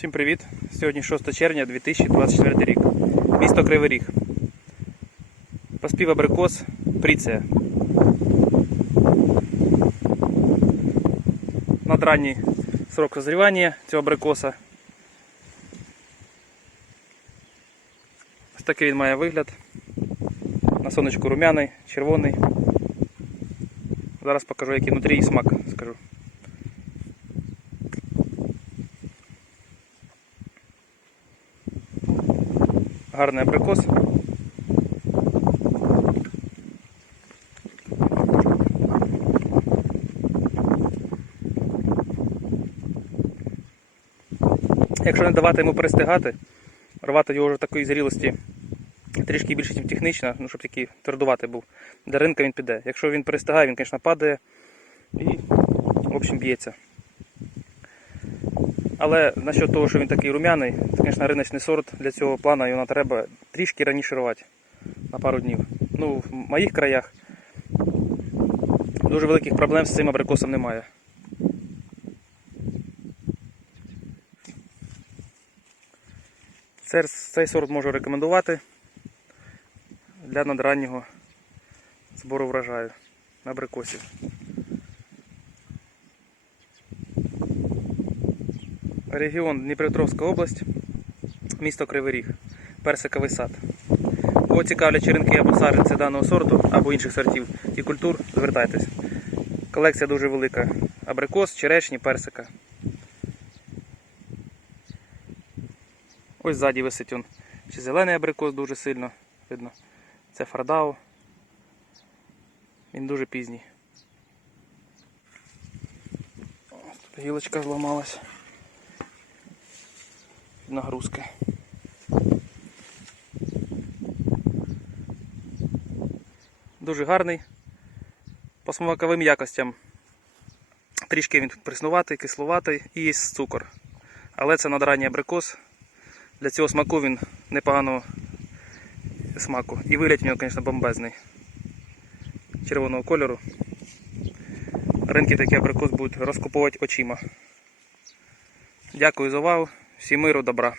Всім привіт! Сьогодні 6 червня 2024 рік. Місто Кривий Ріг. Поспів абрикос Пріція. Надранній срок созрівання цього абрикоса. Ось такий він має вигляд. На сонечку румяний, червоний. Зараз покажу, який внутрі і смак скажу. Гарний абрикос. Якщо не давати йому перестигати, рвати його вже такої зрілості трішки більше, ніж технічно, ну, щоб такий твердуватий був. До ринка він піде. Якщо він перестигає, він, звісно, падає і, в общем, б'ється. Але насчет того, що він такий рум'яний, це, звісно, риночний сорт для цього плану його треба трішки раніше рвати на пару днів. Ну, в моїх краях дуже великих проблем з цим абрикосом немає. Це, цей сорт можу рекомендувати для надраннього збору врожаю на абрикосів. Регіон Дніпропетровська область, місто Кривий Ріг, персиковий сад. Кого цікавлять черенки або саджанці даного сорту або інших сортів і культур, звертайтесь. Колекція дуже велика. Абрикос, черешні, персика. Ось ззаді висить он. Ще зелений абрикос дуже сильно видно. Це фардао. Він дуже пізній. Ось Тут гілочка зламалась нагрузки. Дуже гарний. По смаковим якостям. Трішки він преснуватий, кисловатий і є цукор. Але це надранній абрикос. Для цього смаку він непоганого смаку. І вигляд у нього, звісно, бомбезний. Червоного кольору. Ринки такий абрикос будуть розкуповувати очима. Дякую за увагу. Всім миру, добра.